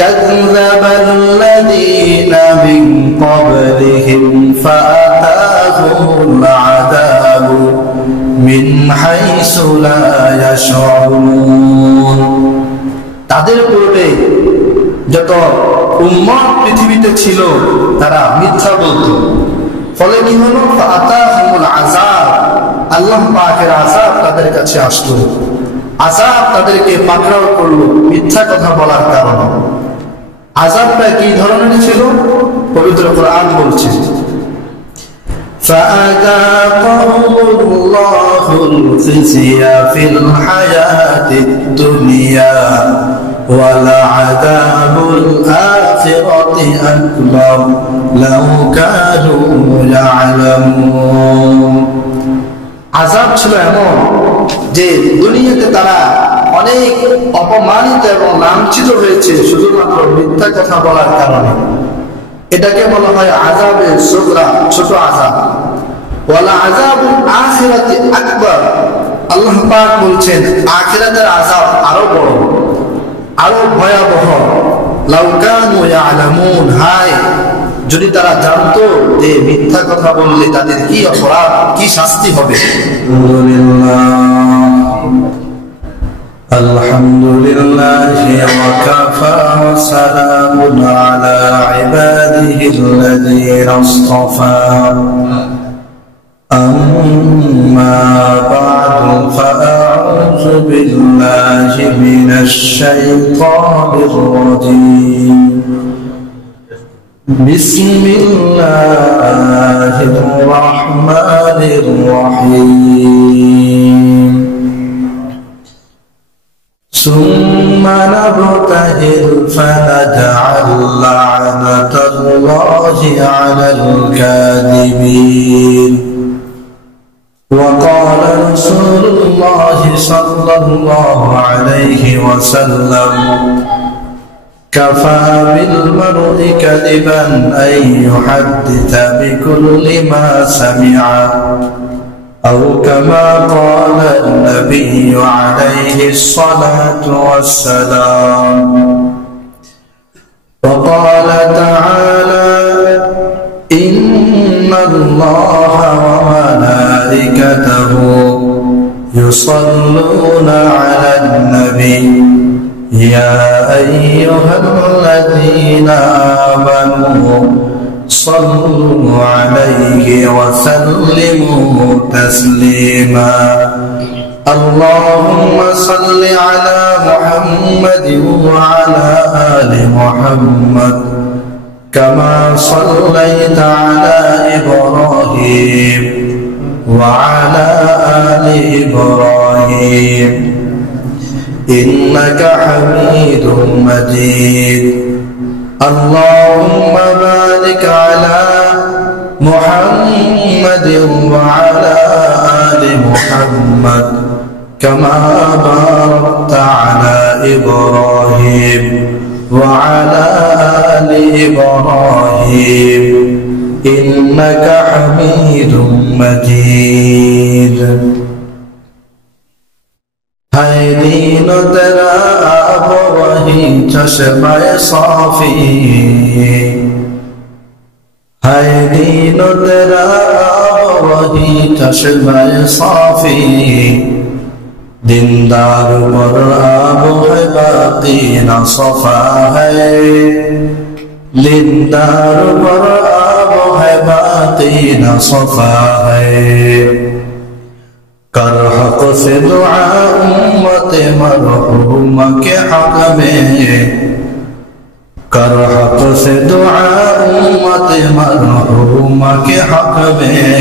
كذب الذين من قبلهم فأتاهم العذاب من حيث لا يشعرون তাদের পূর্বে যত উম্মত পৃথিবীতে ছিল তারা মিথ্যা বলতো, ফলে কি হলো? ফাতাহুমুল আযাব, আল্লাহ পাকের আযাব তাদের কাছে আসলো, আযাব তাদেরকে পাকড়াও করলো মিথ্যা কথা বলার কারণে। আযাবটা কি ধরনের ছিল? পবিত্র কোরআন বলছে فأذاقهم الله الخزي في الحياة الدنيا ولعذاب الآخرة أكبر لو كانوا يعلمون। আযাব ছিল এমন যে দুনিয়াতে তারা অনেক অপমানিত এবং লাঞ্ছিত হয়েছে শুধুমাত্র মিথ্যা কথা বলার কারণে। এটাকে বলা হয় আযাবের সুগরা, ছোট আযাব। ওয়ালা আযাবুল আখিরাতি আকবার, আল্লাহ পাক বলছেন আখিরাতের আযাব আরো বড়, আরো ভয়াবহ। লাউ কানু ইয়ালামুন, হায় যদি তারা জানতো যে মিথ্যা কথা বললে তাদের কি অপরাধ, কি শাস্তি হবে। الحمد لله وكفى وسلام على عباده الذين اصطفى أما بعد فأعوذ بالله من الشيطان الرجيم بسم الله الرحمن الرحيم ثم نبتهل فنجعل لعنة الله على الكاذبين وقال رسول الله صلى الله عليه وسلم كفى بالمرء كذبا أن يحدث بكل ما سمع أو كما قال النبي عليه الصلاة والسلام وقال تعالى إن الله وملائكته يصلون على النبي يا أيها الذين آمنوا صلوا عليه وسلموا تسليما اللهم صل على محمد وعلى آل محمد كما صليت على إبراهيم وعلى آل إبراهيم إنك حميد مجيد اللهم بارك على محمد وعلى آل محمد كما باركت على إبراهيم وعلى آل إبراهيم إنك حميد مجيد ہے دین تیرا آب وہی چشمہ صافی ہے دین تیرا آب وہی چشمہ صافی دیندار پر آب ہے باقی نہ صفا ہے دیندار پر آب ہے باقی نہ صفا ہے کر حق سے دعا امت مرحوم کے حق میں کر حق سے دعا امت مرحوم کے حق میں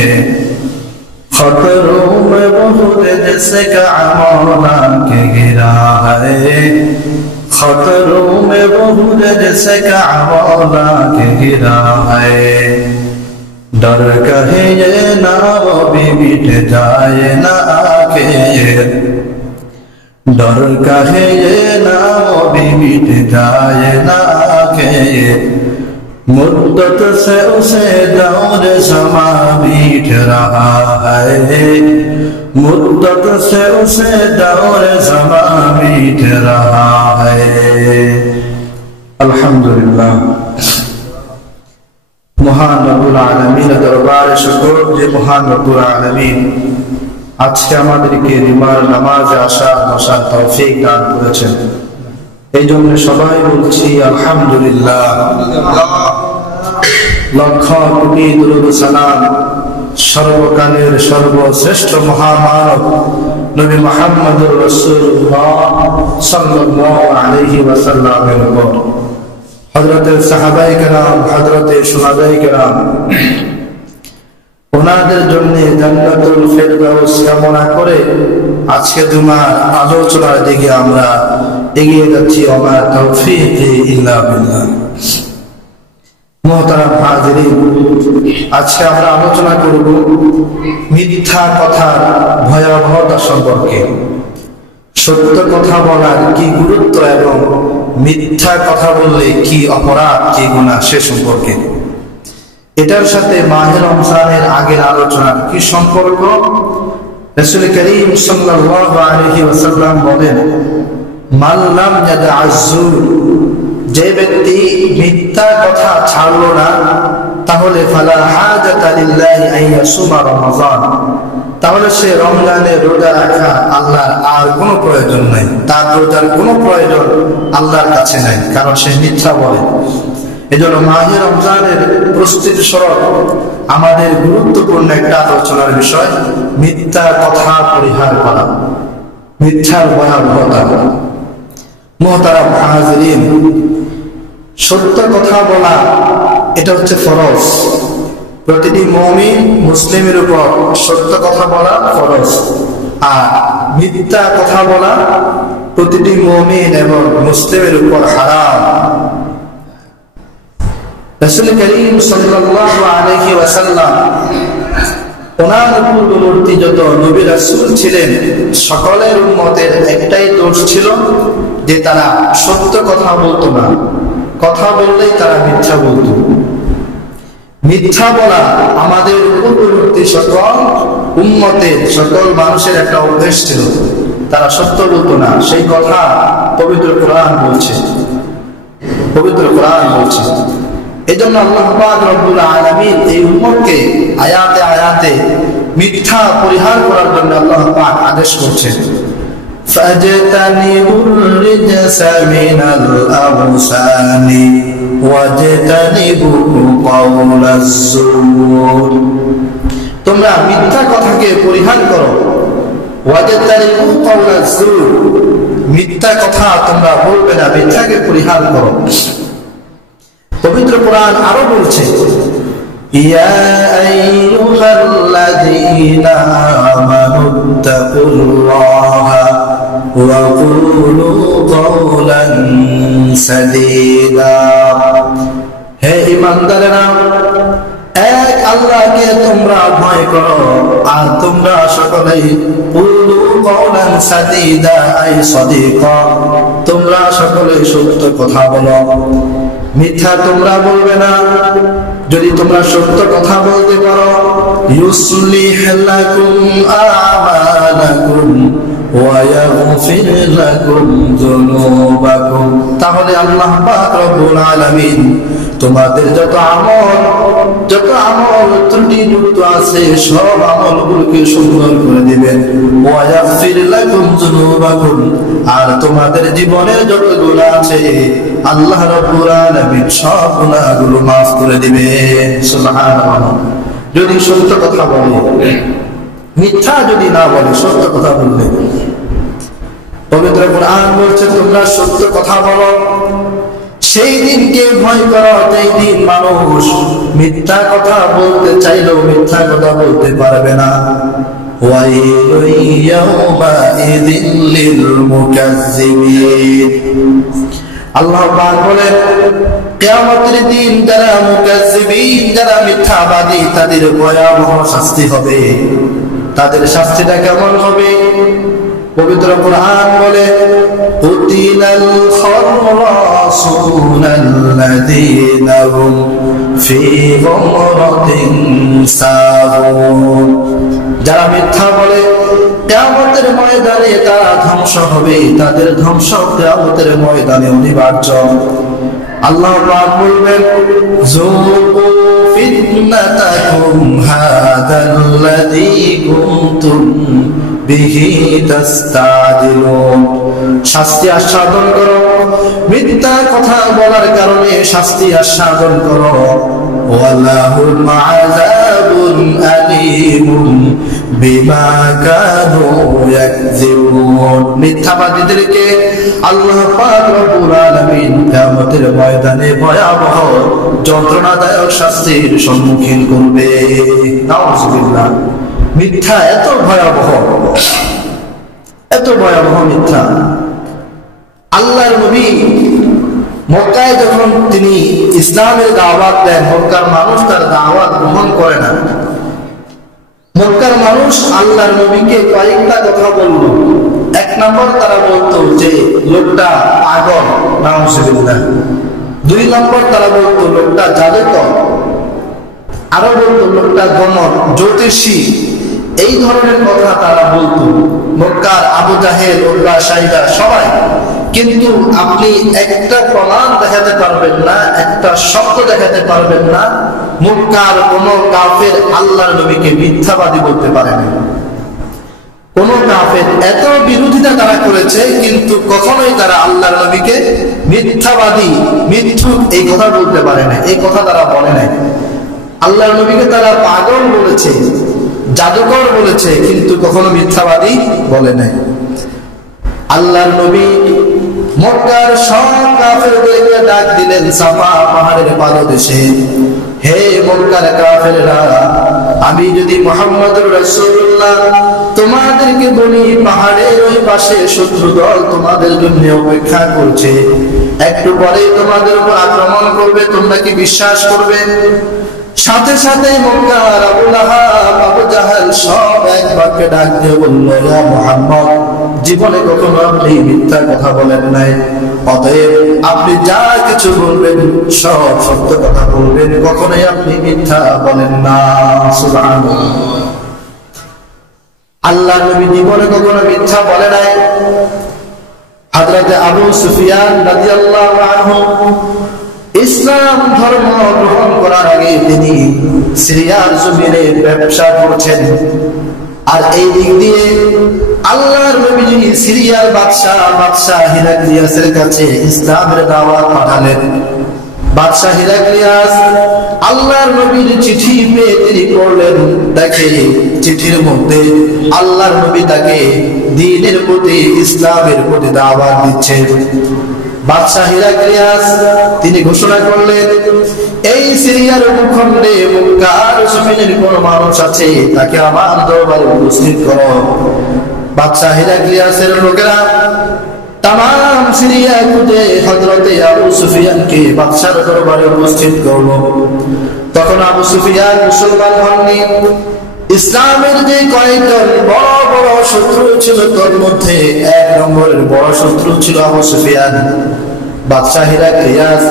خطروں میں بہت جیسے کہ مولا کے گرا ہے خطروں میں بہت جیسے کہ مولا کے گرا ہے डर कहे ये ना वो भी मिट जाए ना आखिर डर कहे ये ना वो भी मिट जाए ना आखिर मुद्दत से उसे दौर समा बीत रहा है मुद्दत से उसे दौर समा बीत रहा है আলহামদুলিল্লাহ, মহান রব্বুল আলামিনের দরবারে শুকর যে মহান রব্বুল আলামিন আজকে আমাদেরকে জুমার নামাজে আসার বসার তৌফিক দান করেছেন। এই জন্য সবাই বলছি আলহামদুলিল্লাহ। লক্ষ কোটি দুরূদ সালাম সর্বকালের সর্বশ্রেষ্ঠ মহামানব নবী মুহাম্মদুর রাসূলুল্লাহ সাল্লাল্লাহু আলাইহি ওয়াসাল্লামের উপর, হযরতে সাহাবায়ে কেরাম, হযরতে শুহাদায়ে কেরাম, ওনাদের জন্য জান্নাতুল ফেরদাউস কামনা করে আজকে জুমার আলোচনার দিকে আমরা এগিয়ে যাচ্ছি। ওমা তাওফীক ইল্লা বিল্লাহ। মুহতারাম হাজিরিন, আজকে আমরা আলোচনা করব মিথ্যা কথার ভয়াবহতা সম্পর্কে, সত্য কথা বলার কি গুরুত্ব এবং মিথ্যা কথা বললে কি অপরাধ, কি গুনাহ সে সম্পর্কে। এটার সাথে মাহে রমজানের আগের আলোচনার কি সম্পর্ক? রাসূল করিম সাল্লাল্লাহু আলাইহি ওয়াসাল্লাম বলেন, মান লাম ইয়াদআজ-যুর, যে ব্যক্তি মিথ্যা কথা ছাড়লো না, তাহলে ফালা হাজাতা লিল্লাহি আন ইয়াসুমা রমাযান, তাহলে সে রমজানের রোজা রাখা আল্লাহর আর কোনো প্রয়োজন নাই, তার রোজার কোনো প্রয়োজন আল্লাহর কাছে নাই, কারণ সে মিথ্যা বলে। এজন্য মাহে রমজানের প্রস্তুতি স্বরূপ আমাদের গুরুত্বপূর্ণ একটা আলোচনার বিষয় মিথ্যা কথা পরিহার করা, মিথ্যার ভয়াবহতা। মুহতারাম হাজিরিন, সত্য কথা বলা এটা হচ্ছে ফরজ। প্রতিটি মুমিন মুসলিমের উপর সত্য কথা বলা ফরজ, আর মিথ্যা কথা বলা প্রতিটি মুমিন এবং মুসলিমের উপর হারাম। রাসূল করিম সাল্লাল্লাহু আলাইহি ওয়াসাল্লাম ওনার পূর্ববর্তী যত নবী রাসূল ছিলেন সকলের উম্মতের একটাই দোষ ছিল যে তারা সত্য কথা বলতো না, কথা বললেই তারা মিথ্যা বলতো। মিথ্যা বলা আমাদের পূর্ববর্তী সকল উম্মতের সকল মানুষের একটা অভ্যাস ছিল, তারা সত্য বলতো না। সেই কথা পবিত্র কোরআন বলছে, পবিত্র কোরআন বলছে। এজন্য আল্লাহ পাক রব্বুল আলামিন এই উম্মতকে আয়াতে আয়াতে মিথ্যা পরিহার করার জন্য আল্লাহ পাক আদেশ করছেন, ফাজতানিবুর রিজসা মিনাল আওসানি ওয়াজতানিবু কাওলাজ যুর, তোমরা মিথ্যা কথাকে পরিহার করো। ওয়াজতানিবু কাওলাজ যুর, মিথ্যা কথা তোমরা বলবে না, মিথ্যাকে পরিহার করো। পবিত্র কোরআন আরো বলছে, ইয়া আইয়ুহাল্লাযীনা আমানুত্তাকুল্লাহা ওয়া কুলু কাওলান সাদীদা, হে ঈমানদারেরা, এক আল্লাহকে তোমরা ভয় করো আর তোমরা সকলেই কুলু কাওলান সাদীদা আই সাদীকা, তোমরা সকলে সত্য কথা বলো, মিথ্যা তোমরা বলবে না। যদি তোমরা সত্য কথা বলতে পারো, ইউসলিহ লাকুম আমালাকুম ওয়া ইয়াগফির লাকুম যুনুবাকুম, তাহলে আল্লাহ পাক রব্বুল আলামিন তোমাদের যত আমল ত্রুটিযুক্ত আছে সব আমলগুলোকে সুন্দর করে দিবেন। ওয়া ইয়াগফির লাকুম যুনুবাকুম, আর তোমাদের জীবনের যত গুনাহ আছে আল্লাহ রাব্বুল আলামিন সব গুনাহগুলো মাফ করে দিবেন। সুবহানাল্লাহ। যদি সত্য কথা বলে, মিথ্যা যদি না বলে, সত্য কথা বলবে। পবিত্র কোরআন বলছে তোমরা সত্য কথা বলো। সেই দিনকে ভয় করো যেই দিন মানুষ মিথ্যা কথা বলতে চাইলেও মিথ্যা কথা বলতে পারবে না। ওয়াইলু ইয়াওমাইযিল লিল মুকাজ্জিবিন, আল্লাহ পাক বলেন কিয়ামতের দিন যারা মুকাজ্জিবিন, যারা মিথ্যাবাদী, তাদের ভয়াবহ শাস্তি হবে। তাদের শাস্তিটা কেমন হবে? পবিত্র কোরআন বলে, কুতিলাল খারাসুনাল্লাযীনা হুম ফী গামরাতিন সাহুন, যারা মিথ্যা বলে কিয়ামতের ময়দানে তারা ধ্বংস হবে, তাদের ধ্বংস কিয়ামতের ময়দানে অনিবার্য। আল্লাহ পাক বলবেন যুকু ফিতনাতাকুম হাদাল্লাযী কুনতুম বিহি তাস্তাজিলুন। শাস্তি আস্বাদন করো, মিথ্যা কথা বলার কারণে শাস্তি আস্বাদন করো। ওয়ালাহুম আযাবুন আলীমুন বিমা কানু ইয়াকযিবুন। মিথ্যাবাদীদেরকে আল্লাহ পাক রব্বুল আলামিন কিয়ামতের ময়দানে ভয়াবহ যন্ত্রণাদায়ক শাস্তির সম্মুখীন করবে। নাউযুবিল্লাহ। মিথ্যা এত ভয়াবহ, এত ভয়াবহ মিথ্যা। আল্লাহর নবী মক্কায় যখন তিনি ইসলামের দাওয়াত দেন, মক্কার মানুষ তার দাওয়াত গ্রহণ করে না। মক্কার মানুষ আল্লাহর নবীকে কয়েকটা কথা বলল। এক নম্বর তারা বলতো যে লোকটা পাগল, নাউযুবিল্লাহ। দুই নম্বর তারা বলতো লোকটা জাদুকর, আরো বলতো লোকটা গমর, জ্যোতিষী। এই ধরনের কথা তারা বলতো মক্কার আবু জাহেল, উতবা, সাইবা সবাই। কিন্তু আপনি একটা প্রমাণ দেখাতে পারবেন না, একটা শব্দ দেখাতে পারবেন না মক্কার কোন কাফের আল্লাহর নবীকে মিথ্যাবাদী বলতে পারে না। কোন কাফের এত বিরোধিতা তারা করেছে, কিন্তু কখনোই তারা আল্লাহর নবীকে মিথ্যাবাদী, মিথ্যুক এই কথা বলতে পারে না। এই কথা তারা বলে নাই। আল্লাহর নবীকে তারা পাগল বলেছে, জাদুকর বলেছে, কিন্তু কখনো মিথ্যাবাদী বলে নাই। আল্লাহর নবী মক্কার সব কাফেরদেরকে ডাক দিলেন সাফা পাহাড়ের পাদদেশে, হে মক্কার কাফেররা, আমি যদি মুহাম্মদুর রাসূলুল্লাহ তোমাদেরকে বলি পাহাড়ের ওই পাশে শত্রু দল তোমাদের জন্য অপেক্ষা করছে, একটু পরে তোমাদের উপর আক্রমণ করবে, তোমরা কি বিশ্বাস করবে? সাথে সাথে মক্কার আবু লাহাব, আবু জাহেল সব এক বাক্যে ডাক দিয়ে বলল, ইয়া মুহাম্মদ, জীবনে কখনো আপনি মিথ্যা কথা বলেন নাই, অতএব আপনি যা কিছু বলবেন সব সত্য কথা বলবেন, কখনোই আপনি মিথ্যা বলেন না। সুবহানাল্লাহ। আল্লাহর নবী জীবনে কখনো মিথ্যা বলে নাই। হযরত আবু সুফিয়ান রাদিয়াল্লাহু আনহু ইসলাম ধর্ম গ্রহণ করার আগে তিনি সিরিয়ার জমিনে ব্যবসা করছেন। আর এই দিক দিয়ে আল্লাহর নবী সিরিয়ার বাদশাহ হিরাক্লিয়াসের কাছে ইসলামের দাওয়াত পাঠালেন। বাদশাহ হিরাক্লিয়াস আল্লাহর নবীর চিঠি পেয়ে তিনি পড়লেন, দেখে চিঠির মধ্যে আল্লাহর নবী তাকে দ্বীনের প্রতি, ইসলামের প্রতি দাওয়াত দিচ্ছেন। বাদশাহ হিরাক্লিয়াস তিনি ঘোষণা করলেন, এই সিরিয়ার ভূখণ্ডে মক্কার জমিনের কোন মানুষ আছে, তাকে আমার দরবারে উপস্থিত করো। বাদশাহ হিরাক্লিয়াসের লোকেরা তামাম সিরিয়া খুঁজে হযরতে আবু সুফিয়ানকে বাদশার দরবারে উপস্থিত করলো। তখন আবু সুফিয়ান মুসলমান হননি। ইসলামের যে কয়েকজন বড় বড় শত্রু ছিল, তার মধ্যে এক নম্বরের বড় শত্রু ছিল আবু সুফিয়ান। বাদশাহ হিরাক্লিয়াস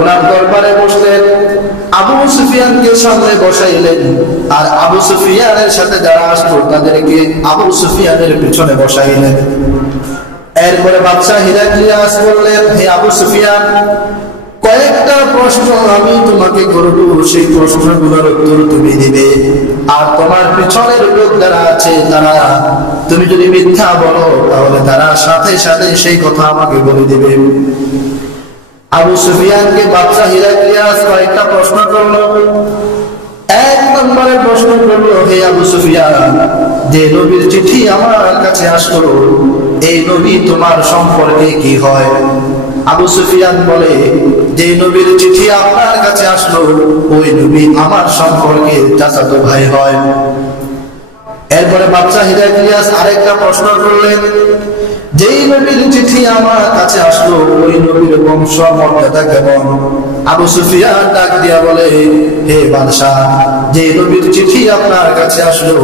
ওনার দরবারে বসলেন, আবু সুফিয়ানকে সামনে বসাইলেন, আর আবু সুফিয়ানের সাথে যারা আসতো তাদেরকে আবু সুফিয়ানের পিছনে বসাইলেন। এরপরে বাদশাহ হিরাক্লিয়াস বললেন, হে আবু সুফিয়ান, কয়েকটা প্রশ্ন আমি তোমাকে করব, সেই প্রশ্নগুলোর উত্তর তুমি দিবে। আর তোমার পিছনের লোক যারা আছে, তারা তুমি যদি মিথ্যা বলো তাহলে তারা সাথে সাথে সেই কথা আমাকে বলে দিবে। আবু সুফিয়ানকে বাদশাহ হিরাক্লিয়াস কয়েকটা প্রশ্ন করলো। এক নম্বরে প্রশ্ন করলো, হে আবু সুফিয়ান, যে নবীর চিঠি আমার কাছে আসলো, এই নবী তোমার সম্পর্কে কি হয়? আবু সুফিয়ান বলে, যে নবীর চিঠি আপনার কাছে আসলো, ওই নবী আমার সম্পর্কে চাচাতো ভাই হয়। এরপরে বাদশাহ হিরাক্লিয়াস আরেকটা প্রশ্ন করলেন, যেই নবীর চিঠি আমার কাছে আসলো, ওই নবীর বংশ মর্যাদা কেমন? আবু সুফিয়ান ডাক দিয়া বলে, হে বাদশাহ, যে নবীর চিঠি আপনার কাছে আসলো,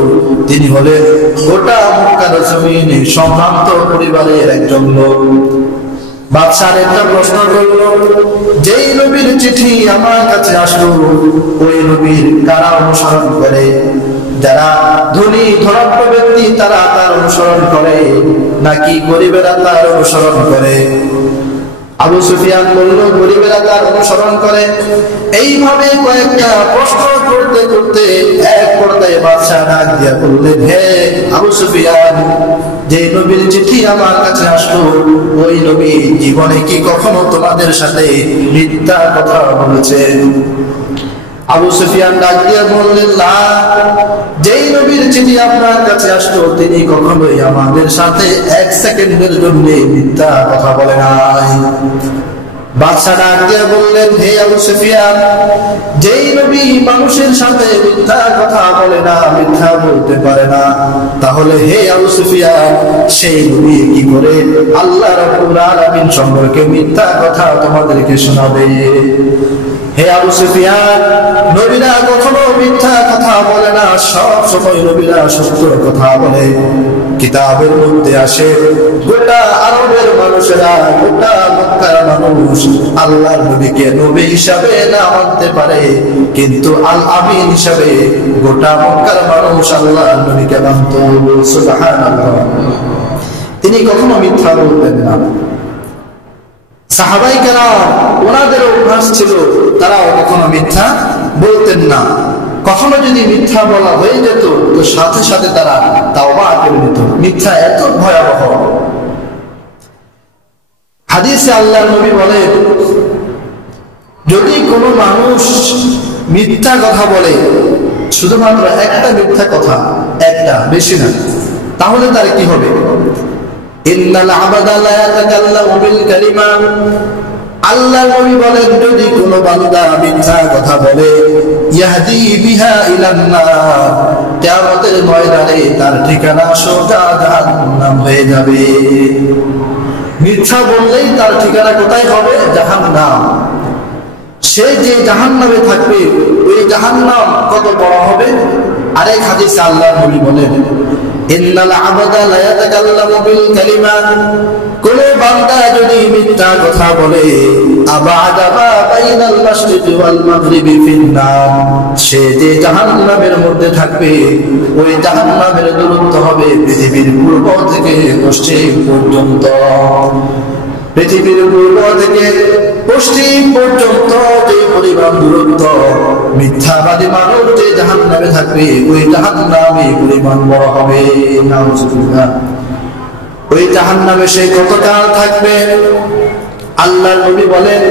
তিনি হলেন গোটা মক্কার জমিনে সম্ভ্রান্ত পরিবারের একজন লোক। বাদশাহ একটা প্রশ্ন করল, যেই নবীর চিঠি আমার কাছে আসলো, ওই নবীর কারা অনুসরণ করে? যারা ধনী ধনাঢ্য ব্যক্তি তারা তার অনুসরণ করে, নাকি গরিবেরা তার অনুসরণ করে? আবু সুফিয়ান বলল, গরিবেরা তার অনুসরণ করে। এইভাবে কয়েকটা প্রশ্ন করতে করতে এক পর্যায়ে বাদশা ডাক দিয়া বললেন, হে আবু সুফিয়ান, যে নবীর চিঠি আমার কাছে আসলো, ওই নবী জীবনে কি কখনো তোমাদের সাথে মিথ্যা কথা বলেছেন? আবু সুফিয়ান ডাক দিয়া বললেন, না, যেই নবীর চিঠি আপনার কাছে আসলো তিনি কখনোই আমাদের সাথে এক সেকেন্ডের জন্য মিথ্যা কথা বলে নাই। বাদশা ডাক দিয়া বললেন, হে আবু সুফিয়ান, যেই নবী মানুষের সাথে মিথ্যা কথা বলে না, মিথ্যা বলতে পারে না, তাহলে হে আবু সুফিয়ান, সেই নবী কি করে আল্লাহ রাব্বুল আলামিন সম্পর্কে মিথ্যা কথা তোমাদেরকে শোনাবে? হে আবু সুফিয়ান, নবীরা কখনো মিথ্যা কথা বলে না, সব সময় নবীরা সত্য কথা বলে। কিতাবের মধ্যে আসে, গোটা আরবের মানুষেরা, গোটা মক্কার মানুষ আল্লাহর নবীকে নবী হিসাবে না মানতে পারে, কিন্তু আল আমিন হিসাবে গোটা মক্কার মানুষ আল্লাহর নবীকে মানত। সুবহানাল্লাহ। তিনি কখনো মিথ্যা বলতেন না। সাহাবাই কেরাম, ওনাদের অভ্যাস ছিল, তারাও কখনো মিথ্যা বলতেন না। কখনো যদি মিথ্যা বলা হয়ে যেত তো সাথে সাথে তারা তাওবা করে নিত। মিথ্যা এত ভয়াবহ। হাদিসে আল্লাহর নবী বলেন, যদি কোনো মানুষ মিথ্যা কথা বলে, শুধুমাত্র একটা মিথ্যা কথা, একটা, বেশি না, তাহলে তার কি হবে? ইন্নাল আবাদা লা ইয়াতাকাল্লামু বিল কালিমা, আল্লাহর নবী বলেন, যদি কোনো বান্দা মিথ্যা কথা বলে, ইয়াহদি বিহা ইলান নার, কিয়ামতের ময়দানে তার ঠিকানা সোজা জাহান্নাম হয়ে যাবে। মিথ্যা বললেই তার ঠিকানা কোথায় হবে? জাহান্নাম। সে যে জাহান্নামে থাকবে, ওই জাহান্নাম কত বড় হবে? আরেক হাদিসে আল্লাহর নবী বলেন, ইন্নাল আবাদা লা ইয়াতাকাল্লামু বিল কালিমা, কোন বান্দা যদি মিথ্যা কথা বলে, আবাদা মা বাইনাল মাশরিকি ওয়াল মাগরিবি ফিন্নার, সে যে জাহান্নামের মধ্যে থাকবে, ওই জাহান্নামের দূরত্ব হবে পৃথিবীর পূর্ব থেকে পশ্চিম পর্যন্ত। পৃথিবীর পূর্ব থেকে পশ্চিম পর্যন্ত যে পরিমাণ দূরত্ব, মিথ্যাবাদী মানুষ যে জাহান্নামে থাকবে, ওই জাহান্নামে পরিমাণ বড় হবে। নাউজুবিল্লাহ। ওই জাহান্নামে সে কতকাল থাকবে? আল্লাহর নবী বলেন,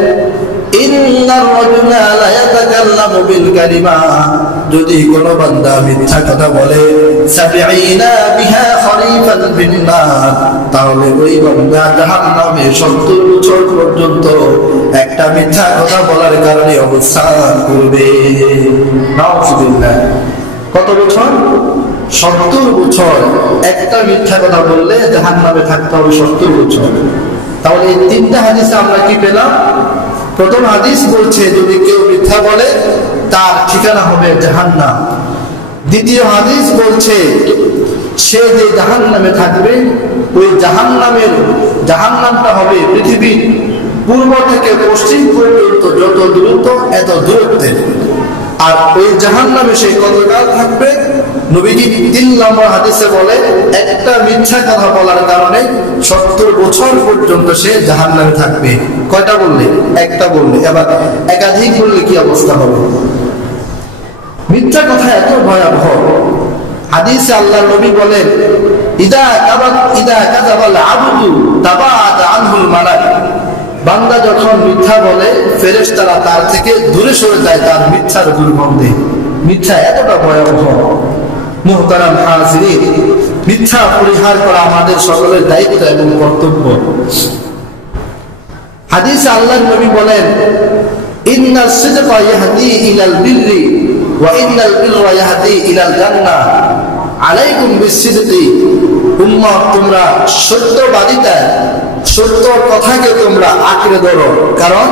ইন্নার রাজুলা লা ইয়াতাকাল্লামু বিল কালিমা, যদি কোনো বান্দা মিথ্যা কথা বলে, সাবিঈনা বিহা খরিফান ফিন্নার, তাহলে ওই বান্দা জাহান্নামে 70 বছর পর্যন্ত একটা মিথ্যা কথা বলার কারণে অবস্থান করবে। নাউজুবিল্লাহ। কত বছর? 70 বছর। একটা মিথ্যা কথা বললে জাহান্নামে থাকতে হবে 70 বছর। তাহলে এই তিনটা হাদিসে আমরা কি পেলাম? প্রথম হাদিস বলছে, যদি কেউ মিথ্যা বলে তার ঠিকানা হবে জাহান্নাম। দ্বিতীয় হাদিস বলছে, সে যে জাহান্নামে থাকবে, ওই জাহান্নামটা হবে পৃথিবীর পূর্ব থেকে পশ্চিম পর্যন্ত যত দূরত্ব, এত দূরত্বে। আর ওই জাহান্নামে সে কতকাল থাকবে? নবীজি 3 নম্বর হাদিসে বলে, একটা মিথ্যা কথা বলার কারণে 70 বছর পর্যন্ত সে জাহান্নামে থাকবে। কয়টা বললে? একটা বললে। এবার একাধিক বললে কি অবস্থা হবে? মিথ্যা কথা এত ভয়াবহ। হাদিসে আল্লাহর নবী বলেন, ইদা কাযাবাল আবদু তাবাআদা আনহুল মালাক, বান্দা যখন মিথ্যা বলে, ফেরেশতারা তার থেকে দূরে সরে যায় তার মিথ্যার দুর্গন্ধে। মিথ্যা এতটা ভয়াবহ। মুহতারাম হাজিরিন, মিথ্যা পরিহার করা আমাদের সকলের দায়িত্ব এবং কর্তব্য। হাদিসে আল্লাহর নবী বলেন, ইন্নাস সিদকা ইয়াহদি ইলাল বিররি ওয়া ইন্নাল বিররা ইয়াহদি ইলাল জান্নাহ, আলাইকুম বিসসিদকি। উম্মত, তোমরা সত্যবাদিতা, সত্য কথাকে তোমরা আঁকড়ে ধরো, কারণ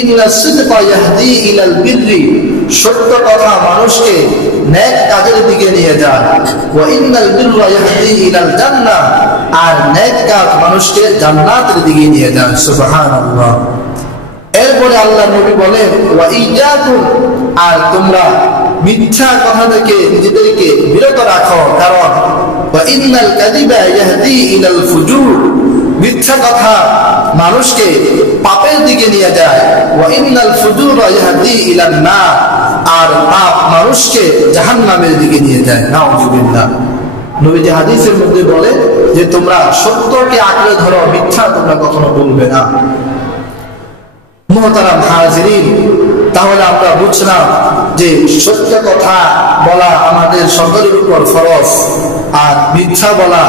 ইন্নাস সিদকা ইয়াহদি ইলাল বিররি, সত্য কথা মানুষকে নেক কাজের দিকে নিয়ে যায়। ওয়া ইন্নাল বিররা ইয়াহদি ইলাল জান্নাহ, আর নেক কাজ মানুষকে জান্নাতের দিকে নিয়ে যায়। সুবহানাল্লাহ। এরপরে আল্লাহর নবী বলেন, ওয়া ইয়াকুম, আর তোমরা মিথ্যা কথা থেকে নিজেদেরকে বিরত রাখো, কারণ ওয়া ইন্নাল কাযিবা ইয়াহদি ইলাল ফুজুর, মিথ্যা কথা মানুষকে পাপের দিকে নিয়ে যায়। ওয়া ইন্নাল ফুজুরা ইয়াহদি ইলান নার, আর পাপ মানুষকে জাহান্নামের দিকে নিয়ে যায়। নাউযুবিল্লাহ। নবীজি হাদিসের মধ্যে বলে যে তোমরা সত্যকে আঁকড়ে ধরো, মিথ্যা তোমরা কখনো বলবে না। মুহতারাম হাজিরিন, তাহলে আমরা বুঝলাম যে সত্য কথা বলা আমাদের সকলের উপর ফরজ, আর মিথ্যা বলা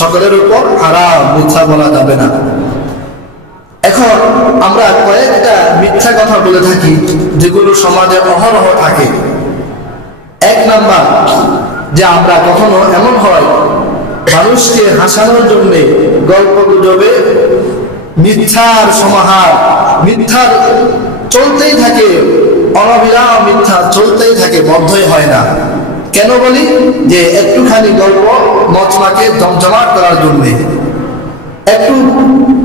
সকলের উপর হারাম, মিথ্যা বলা যাবে না। এখন আমরা কয়েকটা মিথ্যা কথা বলে থাকি যেগুলো সমাজে অহরহ থাকে। এক নাম্বার, যে আমরা কখনো এমন হয় মানুষকে হাসানোর জন্য গল্প গুজবে মিথ্যার সমাহার, মিথ্যার চলতেই থাকে, অনবিরাম মিথ্যা চলতেই থাকে, বন্ধই হয় না। কেন বলি? যে একটুখানি গল্প মজমাকে জমজমাট করার জন্য, একটু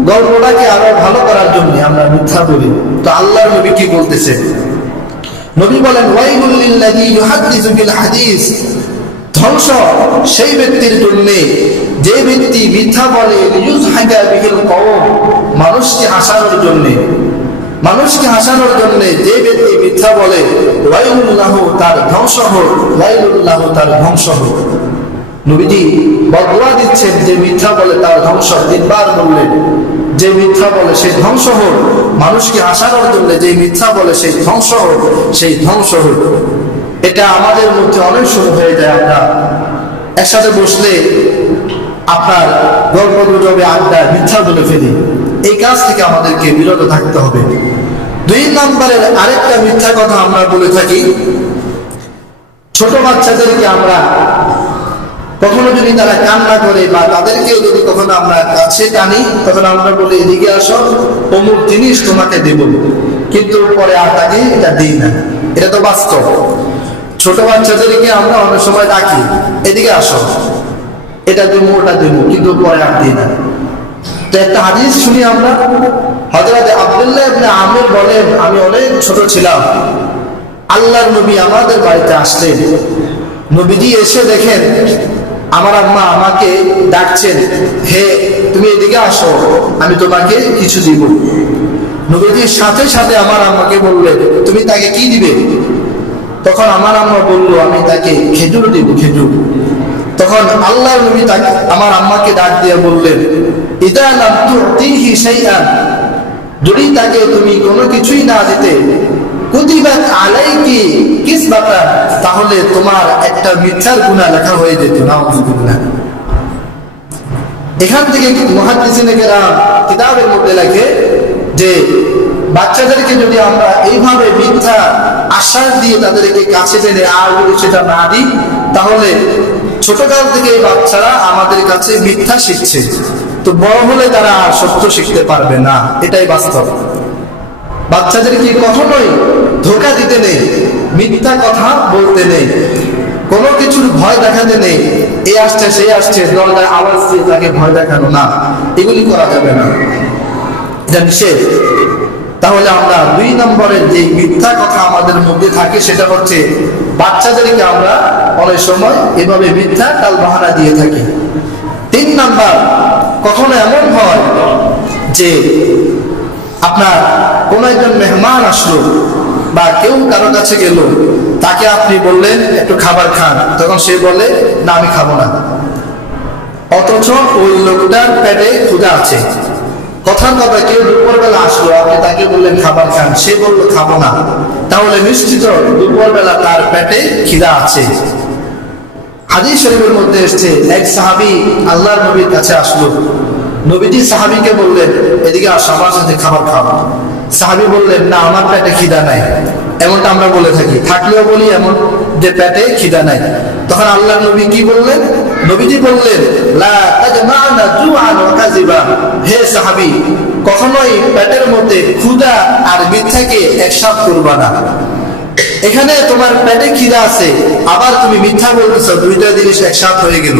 গল্পটাকে আরো ভালো করার জন্য আমরা মিথ্যা বলি। তো আল্লাহর নবী কি বলতেছে? নবী বলেন, ওয়াইলুল লিল্লাযী ইউহাদ্দিসু বিল হাদিস, ধ্বংস সেই ব্যক্তির জন্য যে ব্যক্তি মিথ্যা বলে, লিয়ুযহাকা বিহিল কওম, মানুষকে হাসানোর জন্য, মানুষকে হাসানোর জন্য যে ব্যক্তি মিথ্যা বলে, ওয়াইলুল লাহু, তার ধ্বংস হোক, ওয়াইলুল লাহু, তার ধ্বংস হোক। নবীজি বদদুয়া দিচ্ছেন যে মিথ্যা বলে তার ধ্বংস, তিনবার বললেন যে মিথ্যা বলে সেই ধ্বংস হোক, মানুষকে হাসানোর জন্য যে মিথ্যা বলে সেই ধ্বংস হোক, সেই ধ্বংস হোক। এটা আমাদের মধ্যে অনেক সময় হয়ে যায়, আমরা একসাথে বসলে আপনার গল্প গুজবে আড্ডা মিথ্যা বলে ফেলি। এই কাজ থেকে আমাদেরকে বিরত থাকতে হবে। দুই নম্বরের আরেকটা মিথ্যা কথা আমরা বলে থাকি, ছোট বাচ্চাদেরকে আমরা কখনো যদি তারা কান্না করে বা তাদেরকে যদি কখনো আমরা কাছে টানি, তখন আমরা বলি এদিকে আসো, অমুক জিনিস তোমাকে দেব, কিন্তু পরে আর তাকে এটা দিই না। এটা তো বাস্তব। ছোট বাচ্চাদেরকে আমরা অনেক সময় ডাকি, এদিকে আসো, এটা দেবো, ওটা দেবো, কিন্তু পরে আর দিই না। তো একটা হাদিস শুনি আমরা, হযরত আব্দুল্লাহ ইবনে আমির বলেন, আমি অনেক ছোট ছিলাম, আল্লাহর নবী আমাদের বাড়িতে আসলেন। নবীজি এসে দেখেন আমার আম্মা আমাকে ডাকছেন, হে তুমি এদিকে আসো, আমি তোমাকে কিছু দিব। নবীজির সাথে সাথে আমার আম্মাকে বললেন, তুমি তাকে কি দিবে? তখন আমার আম্মা বলল, আমি তাকে খেজুর দিব, খেজুর। তখন আল্লাহর নবী তাকে, আমার আম্মাকে ডাক দিয়ে বললেন, ইদা লাম তুতিহি শাইআন, যদি তাকে তুমি কোনো কিছুই না দিতে, কুতিবাত আলাইকি কিসবাতান, তাহলে তোমার একটা মিথ্যার গুনাহ লেখা হয়ে যেত। নাউযুবিল্লাহ। এখান থেকে মুহাদ্দিসিনে কেরাম কিতাবের মধ্যে লেখে যে বাচ্চাদেরকে যদি আমরা এইভাবে মিথ্যা আশ্বাস দিয়ে তাদেরকে কাছে টেনে আর যদি সেটা না দিই, তাহলে ছোটকাল থেকে বাচ্চারা আমাদের কাছে মিথ্যা শিখছে, তো বড় হলে তারা আর সত্য শিখতে পারবে না। এটাই বাস্তব। বাচ্চাদেরকে কখনোই ধোঁকা দিতে নেই, মিথ্যা কথা বলতে নেই, কোনো কিছুর ভয় দেখাতে নেই। এ আসছে, সে আসছে, দরজায় আওয়াজ দিয়ে তাকে ভয় দেখানো না, এগুলি করা যাবে না, এটা নিষেধ। তাহলে আমরা দুই নম্বরের যে মিথ্যা কথা আমাদের মধ্যে থাকে সেটা হচ্ছে বাচ্চাদেরকে আমরা অনেক সময় এভাবে মিথ্যা টাল বাহানা দিয়ে থাকি। তিন নাম্বার, কখনো এমন হয় যে আপনার কোন একজন মেহমান আসলো বা কেউ কারো কাছে গেল, তাকে আপনি বললেন একটু খাবার খান, তখন সে বলে না আমি খাবো না, অথচ ওই লোকটার পেটে ক্ষুধা আছে। কথার কথা, কেউ দুপুরবেলা আসলো, আপনি তাকে বললেন খাবার খান, সে বলল খাবো না, তাহলে নিশ্চিত দুপুরবেলা তার পেটে খিদা আছে। হাদিস শরীফের মধ্যে এসেছে, এক সাহাবী আল্লাহর নবীর কাছে আসলো, নবীজি সাহাবীকে বললেন এদিকে আসো, আমার সাথে খাবার খাও। সাহাবী বললেন না আমার পেটে খিদা নাই। এমনটা আমরা বলে থাকি, থাকলেও বলি এমন যে পেটে খিদা নাই। তখন আল্লাহর নবী কি বললেন? নবীজি বললেন লা তাজমা'না জুআন ওয়া কাযিবা, হে সাহাবী কখনোই পেটের মধ্যে ক্ষুধা আর মিথ্যাকে একসাথে করবা না। এখানে তোমার পেটে খিদা আছে, আবার তুমি মিথ্যা বলতেছো, দুইটা জিনিস একসাথে হয়ে গেল,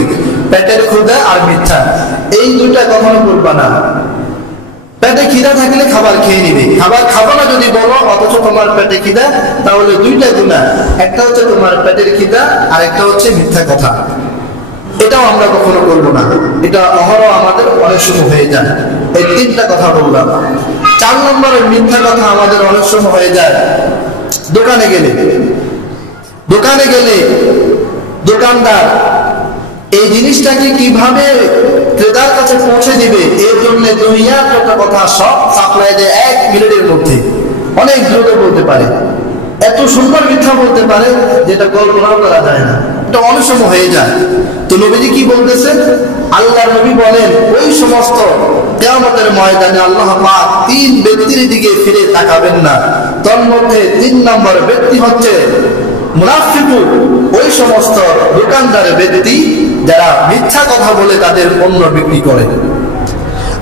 পেটের ক্ষুধা আর মিথ্যা, এই দুইটা কখনো করবা না। পেটে খিদা থাকলে খাবার খেয়ে নিবে, খাবার খাবো না যদি বলো অথচ তোমার পেটে খিদা, তাহলে দুইটা গুনাহ, একটা হচ্ছে তোমার পেটের খিদা আর একটা হচ্ছে মিথ্যা কথা। এটাও আমরা কখনো করবো না। এটা অহরহ আমাদের অনেক সময় হয়ে যায়। এই তিনটা কথা বললাম। 4 নম্বরের মিথ্যা কথা আমাদের অনেক সময় হয়ে যায় দোকানে গেলে। দোকানদার এই জিনিসটাকে কিভাবে ক্রেতার কাছে পৌঁছে দিবে, এর জন্য দুনিয়ার যত কথা সব সাপ্লাই দেয় 1 মিনিটের মধ্যে, অনেক দ্রুত বলতে পারে, এত সুন্দর মিথ্যা বলতে পারে যেটা কল্পনাও করা যায় না। এটা অনেক সময় হয়ে যায়। তো নবীজি কি বলতেছেন? আল্লাহর নবী বলেন, ওই সমস্ত কিয়ামতের ময়দানে আল্লাহ পাক 3 ব্যক্তির দিকে ফিরে তাকাবেন না। তার মধ্যে 3 নম্বর ব্যক্তি হচ্ছে মুনাফিকুন, ওই সমস্ত দোকানদার ব্যক্তি যারা মিথ্যা কথা বলে তাদের পণ্য বিক্রি করে।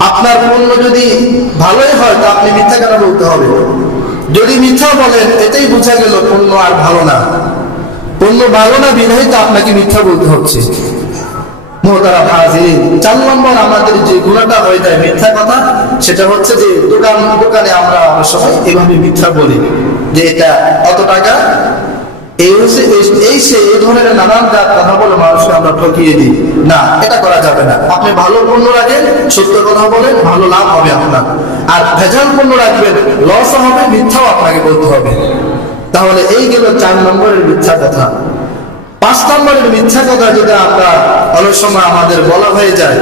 আপনার পণ্য যদি ভালোই হয় তা আপনি মিথ্যা কেন বলতে হবে? যদি মিথ্যা বলেন এটাই বোঝা গেল পণ্য আর ভালো না। পণ্য ভালো না বিধায় তো আপনাকে মিথ্যা বলতে হচ্ছে। মুহতারাম হাজিরিন, 4 নম্বর আমাদের যে গুণাটা হয়ে যায় মিথ্যা কথা, সেটা হচ্ছে যে দোকানে আমরা অনেক সময় এভাবে মিথ্যা বলি যে এটা অত টাকা, এই ধরনের নানান কথা বলে মানুষকে আমরা ঠকিয়ে দিই। না, এটা করা যাবে না। আপনি ভালো পণ্য রাখেন, সত্য কথা বলেন, ভালো লাভ হবে আপনার। আর ভেজাল পণ্য রাখবেন, লস হবে, মিথ্যাও আপনাকে বলতে হবে। তাহলে এই গেল 4 নম্বরের মিথ্যা কথা। 5 নম্বরের মিথ্যা কথা যেটা আমরা অনেক সময় আমাদের বলা হয়ে যায়,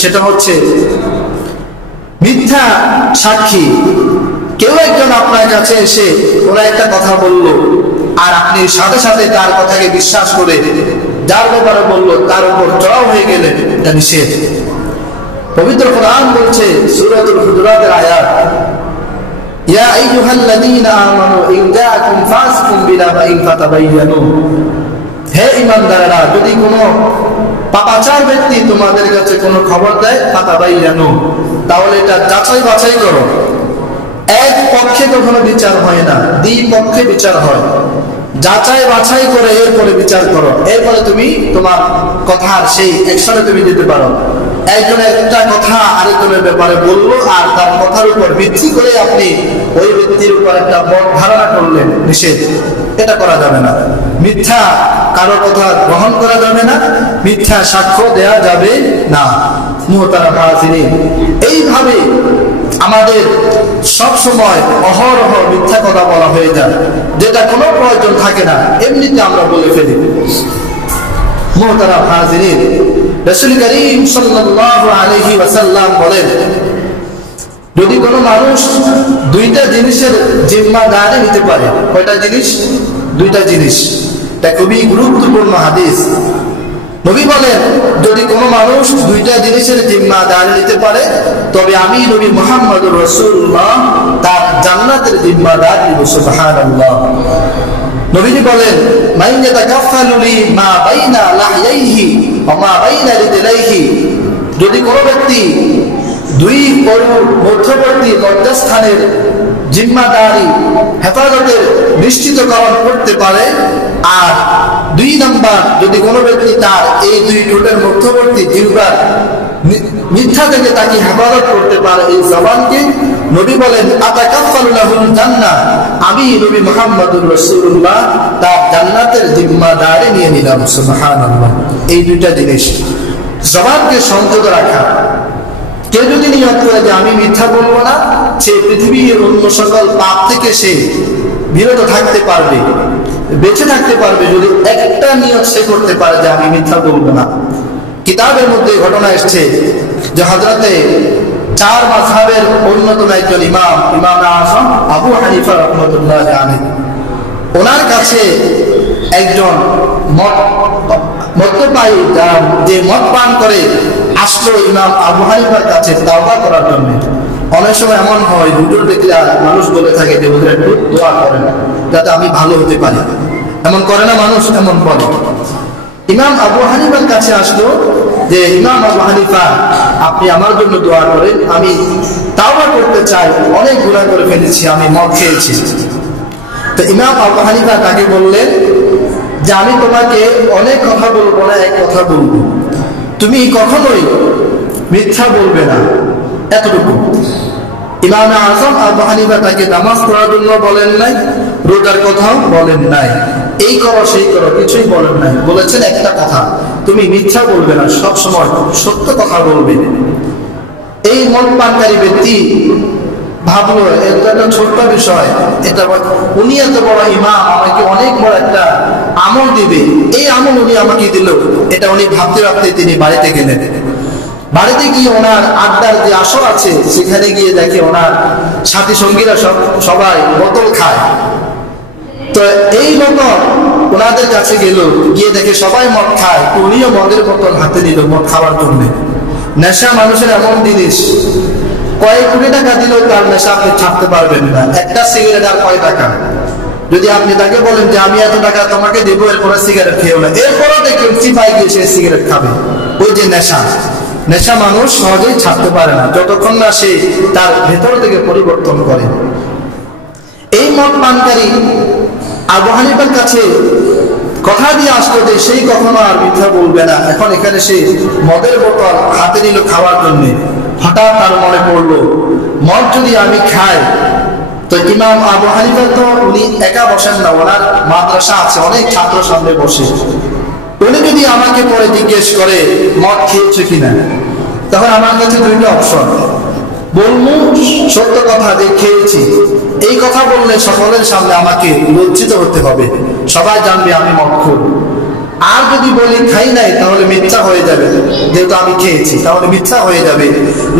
সেটা হচ্ছে মিথ্যা সাক্ষী। কেউ একজন আপনার কাছে এসে ওরা একটা কথা বলল, আর আপনি সাথে সাথে তার কথাকে বিশ্বাস করে যার ব্যাপারে বললো তার উপর চড়াও হয়ে গেলেন, এটা নিষেধ। পবিত্র কোরআন বলছে সূরাতুল হুজুরাতের আয়াত, ইয়া আইয়ুহাল্লাযীনা আমানু ইন জাআকুম ফাসিকুম বিনাবাইন ফাতাবায়ানু, হে ঈমানদাররা, যদি কোনো পাপাচার ব্যক্তি তোমাদের কাছে কোনো খবর দেয়, ফাতাবায়ানু, তাহলে এটা যাচাই বাছাই করো। এক পক্ষে কখনো বিচার হয় না, 2 পক্ষে বিচার হয়। যাচাই বাছাই করে এরপরে বিচার করো, এরপরে তুমি তোমার কথার সেই অ্যাকশনে তুমি দিতে পারো। একজনের একটা কথা আরেকজনের ব্যাপারে বললো, আর তার কথার উপর ভিত্তি করে আপনি ওই ব্যক্তির উপর একটা বড় ধারণা করলেন, নিষেধ। এটা করা যাবে না। মিথ্যা কারো কথা গ্রহণ করা যাবে না, মিথ্যা সাক্ষ্য দেয়া যাবে না। মুহতারাম হাজিরিন, এইভাবে আমাদের সব সময় অহরহ মিথ্যা কথা বলা হয়ে যায়, যেটা কোনো প্রয়োজন থাকে না, এমনিতে আমরা বলে ফেলি। মুহতারাম হাজিরিন, রাসূল করিম সাল্লাল্লাহু আলাইহি ওয়াসাল্লাম বলেন, যদি কোনো মানুষ 2টা জিনিসের জিম্মাদারি নিতে পারে। কয়টা জিনিস? 2টা জিনিস। এটা খুবই গুরুত্বপূর্ণ হাদিস। নবী বলেন, যদি কোনো মানুষ 2টা জিনিসের জিম্মাদারি নিতে পারে, তবে আমি নবী মুহাম্মদুর রাসূলুল্লাহ তার জান্নাতের জিম্মাদার নিব। সুবহানাল্লাহ। নবীজি বলেন, মান ইয়াতাকাফফালু লি মা বাইনা লাহইহি ওয়া মা বাইনা রিজলাইহি, যদি কোনো ব্যক্তি 2 পরুর মধ্যবর্তী লজ্জাস্থানের জিম্মাদারি হেফাজতের নিশ্চিতকরণ করতে পারে, আর 2 নাম্বার যদি কোনো ব্যক্তি তার এই 2 ঠোঁটের মধ্যবর্তী জিহ্বার মিথ্যা থেকে তাকে হেফাজত করতে পারে, এই জবানকে, নবী বলেন, আতাকাফফালু লাহুল জান্নাহ, আমি নবী মুহাম্মদুর রাসূলুল্লাহ তার জান্নাতের জিম্মাদারি নিয়ে নিলাম। সুবহানাল্লাহ। এই 2টা জিনিস, জবানকে সংযত রাখা। কেউ যদি নিয়ত করে যে আমি মিথ্যা বলবো না, সে পৃথিবীর অন্য সকল পাপ থেকে সে বিরত থাকতে পারবে, বেঁচে থাকতে পারবে, যদি একটা নিয়ত সে করতে পারে যে আমি মিথ্যা বলবো না। কিতাবের মধ্যে ঘটনা এসছে যে হযরতে 4 মাযহাবের অন্যতম একজন ইমাম আযম আবু হানিফা রাহমাতুল্লাহি আলাইহি, ওনার কাছে একজন মদ্যপায়ী যে মদ পান করে আসলো ইমাম আবু হানিফার কাছে তাওবা করার জন্য। অনেক সময় এমন হয়, হুজুর দেখলে মানুষ বলে থাকে যে হুজুর একটু দোয়া করেন যাতে আমি ভালো হতে পারি, এমন করে না মানুষ, এমন বলে। ইমাম আবু হানিফার কাছে আসলো যে ইমাম আবু হানিফা, আপনি আমার জন্য দোয়া করেন, আমি তাওবা করতে চাই, অনেক গুনাহ করে ফেলেছি, আমি মদ খেয়েছি। তো ইমাম আবু হানিফা তাকে বললেন যে আমি তোমাকে অনেক কথা বলবো না, এক কথা বলবো, তুমি কখনোই মিথ্যা বলবে না, এতটুকু। ইমাম আযম আবু হানিফা তাকে নামাজ পড়ার জন্য বলেন নাই, রোজার কথাও বলেন নাই, এই করো সেই করো, কিছুই বলেন নাই। বলেছেন একটা কথা, তুমি মিথ্যা বলবে না, সব সময় সত্য কথা বলবে। এই মদ পানকারী ব্যক্তি ভাবলো এটা একটা ছোট্ট বিষয়, এটা উনি এত বড় ইমাম, আমাকে অনেক বড় একটা আমল দিবে, এই আমল উনি আমাকে দিল, এটা উনি ভাবতে ভাবতে তিনি বাড়িতে গেলেন। বাড়িতে গিয়ে ওনার আড্ডার যে আসর আছে সেখানে গিয়ে দেখে ওনার সাথী সঙ্গীরা সবাই বোতল খায়। তো এই বোতল ওনাদের কাছে গেল, গিয়ে দেখে সবাই মদ খায়, উনিও মদের বোতল হাতে নিল মদ খাওয়ার জন্য। নেশা মানুষের এমন জিনিস, কয়েক কোটি টাকা দিলেও তার নেশা আপনি ছাড়তে পারবেন না। একটা সিগারেট আর কয় টাকা? যদি আপনি তাকে বলেন যে আমি এত টাকা তোমাকে দেবো, এরপরে সিগারেট খেয়েও না, এরপরও দেখবেন চিপাই গিয়ে সে সিগারেট খাবে। ওই যে নেশা, নেশা মানুষ সহজেই ছাড়তে পারে না যতক্ষণ না সে তার ভেতর থেকে পরিবর্তন করে। এই মদ পানকারী আবু হানিফার কাছে কথা দিয়ে আসলো যে সেই কখনো আর মিথ্যা বলবে না। এখন এখানে সে মদের বোতল হাতে নিল খাওয়ার জন্য। হঠাৎ তার মনে পড়লো, মদ যদি আমি খাই তো ইমাম আবু হানিফা তো উনি একা বসেন না, ওনার মাদ্রাসা আছে, অনেক ছাত্র সামনে বসে। উনি যদি আমাকে পরে জিজ্ঞেস করে মদ খেয়েছে কিনা, তখন আমার কাছে দুইটা অপশন। বলবো সত্য কথা যে খেয়েছি, এই কথা বললে সকলের সামনে আমাকে লজ্জিত হতে হবে, সবাই জানবে আমি মদখোর। আর যদি বলি খাই নাই, তাহলে মিথ্যা হয়ে যাবে, যেহেতু আমি খেয়েছি তাহলে মিথ্যা হয়ে যাবে।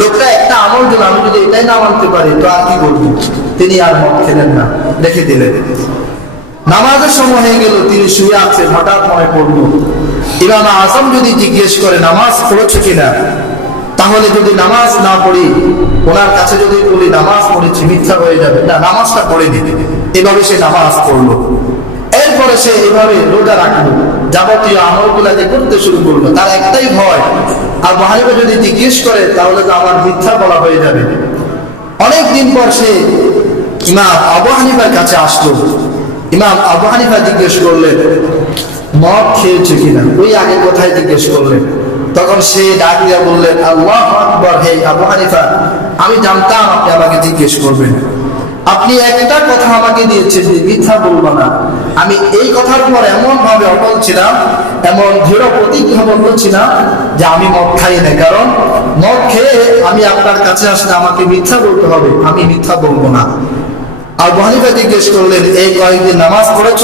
লোকটা একটা আমল দিল, আমি যদি এটাই না মানতে পারি তো আর কি বলবো। তিনি আর মদ খেলেন না, রেখে দিলেন। নামাজের সময় হয়ে গেল, তিনি শুয়ে আছেন, হঠাৎ মনে পড়লো ইমাম আজম যদি জিজ্ঞেস করে নামাজ পড়েছে কিনা, তাহলে যদি নামাজ না পড়ি, ওনার কাছে যদি বলি নামাজ পড়েছি, মিথ্যা হয়ে যাবে, না নামাজটা পড়েনি। এভাবে সে নামাজ পড়লো। এরপরে সে এভাবে রোজা রাখলো, যাবতীয় আমলগুলা যে করতে শুরু করলো। তার একটাই ভয়, আর হানিফা যদি জিজ্ঞেস করে তাহলে তো আমার মিথ্যা বলা হয়ে যাবে। অনেকদিন পর সে ইমাম আবু হানিফার কাছে আসলো। ইমাম আবু হানিফা জিজ্ঞেস করলেন মদ খেয়েছে কিনা, ওই আগে কোথায় জিজ্ঞেস করলেন। তখন সে ডাক দিয়া বললেন আল্লাহু আকবার, হে আবু হানিফা, আমি জানতাম আপনি আমাকে জিজ্ঞেস করবেন। আপনি একটা কথা আমাকে দিয়েছেন যে মিথ্যা বলবো না। আমি এই কথার উপর এমন ভাবে অটল ছিলাম, এমন দৃঢ় প্রতিজ্ঞাবদ্ধ ছিলাম যে আমি মদ খাই না, কারণ মদ খেয়ে আমি আপনার কাছে আসলে আমাকে মিথ্যা বলতে হবে, আমি মিথ্যা বলবো না। আবু হানিফা জিজ্ঞেস করলেন এই কয়েকদিন নামাজ পড়েছ?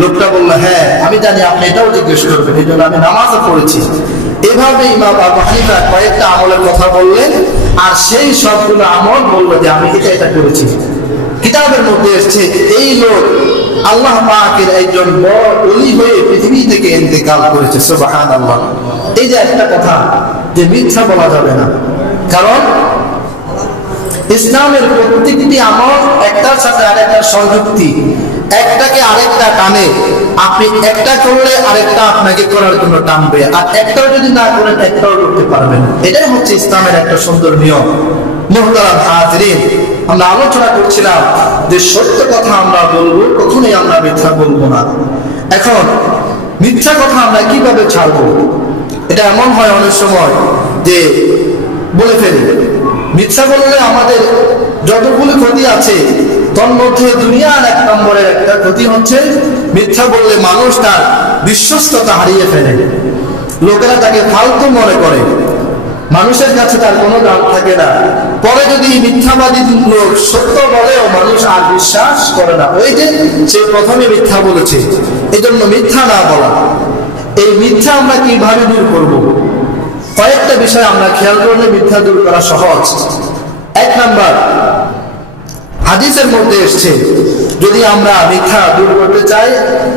লোকটা বলল হ্যাঁ, আমি জানি আপনি এটাও জিজ্ঞেস করবেন, এই জন্য আমি নামাজও পড়েছি। এভাবে ইমাম আবু হানিফা কয়েকটা আমলের কথা বললেন, আর সেই সবগুলো আমল বললো যে আমি এটা এটা করেছি। কিতাবের মধ্যে এসেছে এই লোক আল্লাহ পাকের একজন বড় ওলি হয়ে পৃথিবী থেকে ইন্তেকাল করেছে। সুবহানাল্লাহ। এই যে একটা কথা যে মিথ্যা বলা যাবে না, কারণ ইসলামের প্রত্যেকটি আমল একটার সাথে আরেকটার সংযুক্তি, একটাকে আরেকটা টানে। আপনি একটা করলে আরেকটা আপনাকে করার জন্য টানবে, আর একটাও যদি না করেন একটাও করতে পারবেন না। এটাই হচ্ছে ইসলামের একটা সুন্দর নিয়ম। মুহতারাম হাজিরিন, আমরা আলোচনা করছিলাম যে সত্য কথা আমরা বলবো, কখনোই আমরা মিথ্যা বলবো না। এখন মিথ্যা কথা আমরা কিভাবে ছাড়বো? এটা এমন হয় অনেক সময় যে বলে ফেলি। মিথ্যা বললে আমাদের যতগুলো ক্ষতি আছে তার মধ্যে দুনিয়ার এক নম্বরের একটা ক্ষতি হচ্ছে মিথ্যা বললে মানুষ তার বিশ্বস্ততা হারিয়ে ফেলে। লোকেরা তাকে ফালতু মনে করে, মানুষের কাছে তার কোনো দাম থাকে না। পরে যদি মিথ্যাবাদী লোক সত্য বলেও মানুষ আর বিশ্বাস করে না, ওই যে সে প্রথমে মিথ্যা বলেছে। এই জন্য মিথ্যা না বলা। এই মিথ্যা আমরা কিভাবে দূর করব? কয়েকটা বিষয় আমরা খেয়াল করলে মিথ্যা দূর করা সহজ। এক নাম্বার, হাদিসের মধ্যে এসছে যদি আমরা মিথ্যা দূর করতে চাই,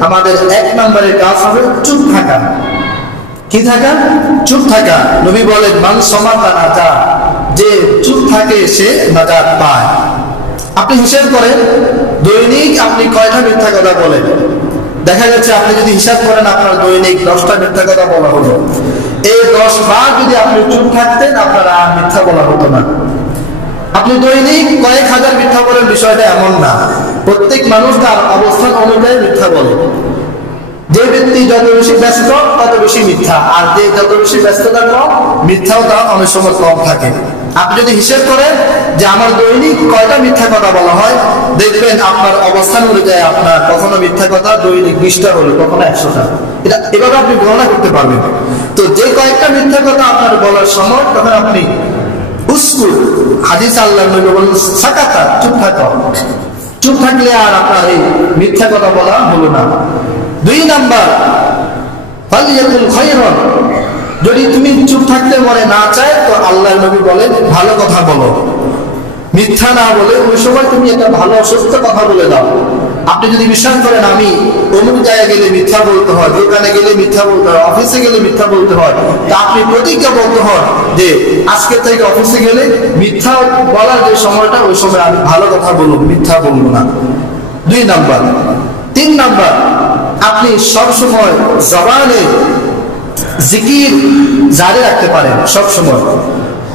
আমাদের এক নম্বরের কাজ হবে চুপ থাকা। কি থাকা? চুপ থাকা। নবী বলেন মান সমাতা নাজা, যে চুপ থাকে সে নাজাত পায়। আপনি হিসাব করেন দৈনিক আপনি কয়টা মিথ্যা কথা বলেন। দেখা যাচ্ছে আপনি যদি হিসাব করেন আপনার দৈনিক 10টা মিথ্যা কথা বলা হলো। এই 10 বার যদি আপনি চুপ থাকতেন আপনার আর মিথ্যা বলা হতো না। আপনি দৈনিক কয়েক হাজার মিথ্যা বলেন, বিষয়টা এমন না। প্রত্যেক মানুষ তার অবস্থান অনুযায়ী মিথ্যা বলে। যে ব্যক্তি যত বেশি ব্যস্ত তত বেশি মিথ্যা, আর যে যত বেশি ব্যস্ততা কম মিথ্যাও তার অনেক সময় কম থাকে। আপনি যদি হিসেব করেন যে আমার দৈনিক কয়টা মিথ্যা কথা বলা হয়, দেখবেন আপনার অবস্থান অনুযায়ী আপনার কখনো মিথ্যা কথা দৈনিক 20টা হলো, কখনো 100টা। এটা এভাবে আপনি গণনা করতে পারবেন। তো যে কয়েকটা মিথ্যা কথা আপনার বলার সময়, তখন আপনি উস্কুর, হাদিস আল্লাহর নবী বলেন সাকাতা, চুপ থাকো। চুপ থাকলে আর আপনার এই মিথ্যা কথা বলা হলো না। 2 নাম্বার, ফালিয়াকুল খায়রান, যদি তুমি চুপ থাকতে মনে না চায় তো আল্লাহর নবী বলেন ভালো কথা বলো, মিথ্যা না বলে ওই সময় তুমি একটা ভালো সত্য কথা বলে দাও। আপনি যদি বিশ্বাস করেন আমি অমুক জায়গায় গেলে মিথ্যা বলতে হয়, দোকানে গেলে মিথ্যা বলতে হয়, অফিসে গেলে মিথ্যা বলতে হয়, তা আপনি প্রতিজ্ঞা বলতে হয় যে আজকে থেকে অফিসে গেলে মিথ্যা বলার যে সময়টা, ওই সময় আমি ভালো কথা বলবো, মিথ্যা বলবো না। 2 নাম্বার। 3 নাম্বার, আপনি সবসময় জবানে জিকির জারি রাখতে পারেন সবসময়।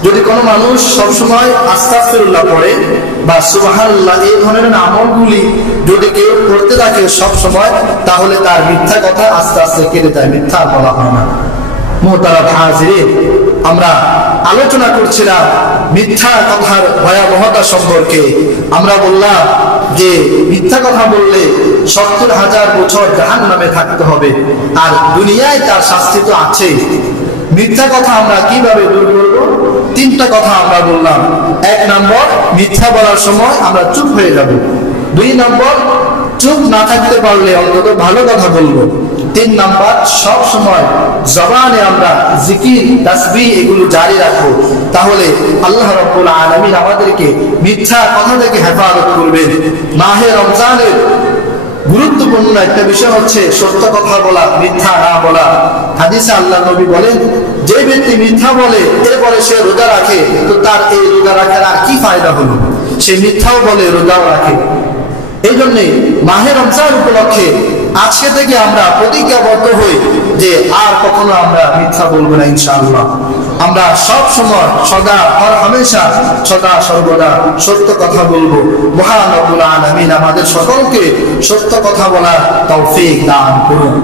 যদি কোনো মানুষ সবসময় আস্তাগফিরুল্লাহ পড়ে বা সুবহানাল্লাহ এই ধরনের আমলগুলি যদি কেউ করতে থাকে সবসময়, তাহলে তার মিথ্যা কথা আস্তে আস্তে কেটে যায়, মিথ্যা বলা হয় না। মুহতারাম হাজিরিন, আমরা আলোচনা করছিলাম মিথ্যা কথার ভয়াবহতা সম্পর্কে। আমরা বললাম যে মিথ্যা কথা বললে 70,000 বছর জাহান্নামে থাকতে হবে, আর দুনিয়ায় তার শাস্তি তো আছেই। মিথ্যা কথা আমরা কিভাবে দূর করব? 3টা কথা আমরা বললাম। 1 নম্বর, মিথ্যা বলার সময় আমরা চুপ হয়ে যাব। 2 নম্বর, চুপ না থাকতে পারলে অন্তত ভালো কথা বলবো। 3 নাম্বার, সব সময় জবানে আমরা জিকির তাসবিহ এগুলো জারি রাখবো। তাহলে আল্লাহ রাব্বুল আলামিন আমাদেরকে মিথ্যা কথা থেকে হেফাজত করবেন। মাহে রমজানের গুরুত্বপূর্ণ একটা বিষয় হচ্ছে সত্য কথা বলা, মিথ্যা না বলা। হাদিসে আল্লাহ নবী বলেন, যে ব্যক্তি মিথ্যা বলে এরপরে সে রোজা রাখে, তো তার এই রোজা রাখার আর কি ফায়দা হলো? সে মিথ্যাও বলে রোজাও রাখে। এই জন্যে মাহে রমজান উপলক্ষে আজকে থেকে আমরা প্রতিজ্ঞাবদ্ধ হই যে আর কখনো আমরা মিথ্যা বলবো না ইনশাআল্লাহ। আমরা সব সময় সদা হামেশা সদা সর্বদা সত্য কথা বলবো। মহান রব্বুল আলামিন আমাদের সকলকে সত্য কথা বলার তৌফিক দান করুন।